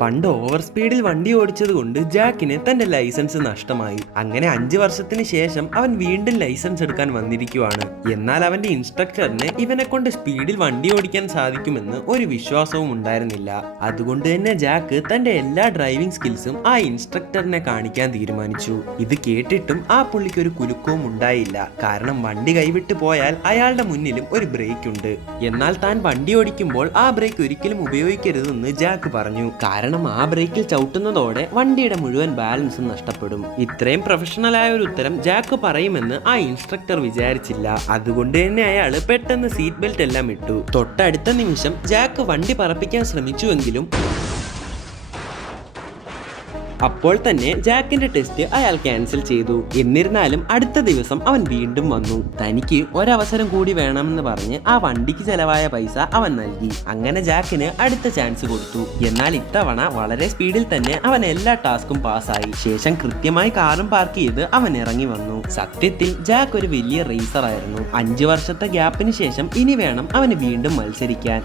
പണ്ട് ഓവർ സ്പീഡിൽ വണ്ടി ഓടിച്ചത് കൊണ്ട് ജാക്കിന് തന്റെ ലൈസൻസ് നഷ്ടമായി. അങ്ങനെ 5 വർഷത്തിന് ശേഷം അവൻ വീണ്ടും ലൈസൻസ് എടുക്കാൻ വന്നിരിക്കുവാണ്. എന്നാൽ അവന്റെ ഇൻസ്ട്രക്ടറിന് ഇവനെ കൊണ്ട് സ്പീഡിൽ വണ്ടി ഓടിക്കാൻ സാധിക്കുമെന്ന് ഒരു വിശ്വാസവും ഉണ്ടായിരുന്നില്ല. അതുകൊണ്ട് തന്നെ ജാക്ക് തന്റെ എല്ലാ ഡ്രൈവിംഗ് സ്കിൽസും ആ ഇൻസ്ട്രക്ടറിനെ കാണിക്കാൻ തീരുമാനിച്ചു. ഇത് കേട്ടിട്ടും ആ പുള്ളിക്ക് ഒരു കുലുക്കവും ഉണ്ടായില്ല. കാരണം വണ്ടി കൈവിട്ട് പോയാൽ അയാളുടെ മുന്നിലും ഒരു ബ്രേക്ക് ഉണ്ട്. എന്നാൽ താൻ വണ്ടി ഓടിക്കുമ്പോൾ ആ ബ്രേക്ക് ഒരിക്കലും ഉപയോഗിക്കരുതെന്ന് ജാക്ക് പറഞ്ഞു. കാരണം ആ ബ്രേക്കിൽ ചവിട്ടുന്നതോടെ വണ്ടിയുടെ മുഴുവൻ ബാലൻസും നഷ്ടപ്പെടും. ഇത്രയും പ്രൊഫഷണലായ ഒരു ഉത്തരം ജാക്ക് പറയുമെന്ന് ആ ഇൻസ്ട്രക്ടർ വിചാരിച്ചില്ല. അതുകൊണ്ട് തന്നെ അയാൾ പെട്ടെന്ന് സീറ്റ് ബെൽറ്റ് എല്ലാം ഇട്ടു. തൊട്ടടുത്ത നിമിഷം ജാക്ക് വണ്ടി പറപ്പിക്കാൻ ശ്രമിച്ചുവെങ്കിലും അപ്പോൾ തന്നെ ജാക്കിന്റെ ടെസ്റ്റ് അയാൾ ക്യാൻസൽ ചെയ്തു. എന്നിരുന്നാലും അടുത്ത ദിവസം അവൻ വീണ്ടും വന്നു. തനിക്ക് ഒരവസരം കൂടി വേണമെന്ന് പറഞ്ഞ് ആ വണ്ടിക്ക് ചെലവായ പൈസ അവൻ നൽകി. അങ്ങനെ ജാക്കിന് അടുത്ത ചാൻസ് കൊടുത്തു. എന്നാൽ ഇത്തവണ വളരെ സ്പീഡിൽ തന്നെ അവൻ എല്ലാ ടാസ്കും പാസ്സായി. ശേഷം കൃത്യമായി കാറും പാർക്ക് ചെയ്ത് അവൻ ഇറങ്ങി വന്നു. സത്യത്തിൽ ജാക്ക് ഒരു വലിയ റേസർ ആയിരുന്നു. 5 വർഷത്തെ ഗ്യാപ്പിന് ശേഷം ഇനി വേണം അവന് വീണ്ടും മത്സരിക്കാൻ.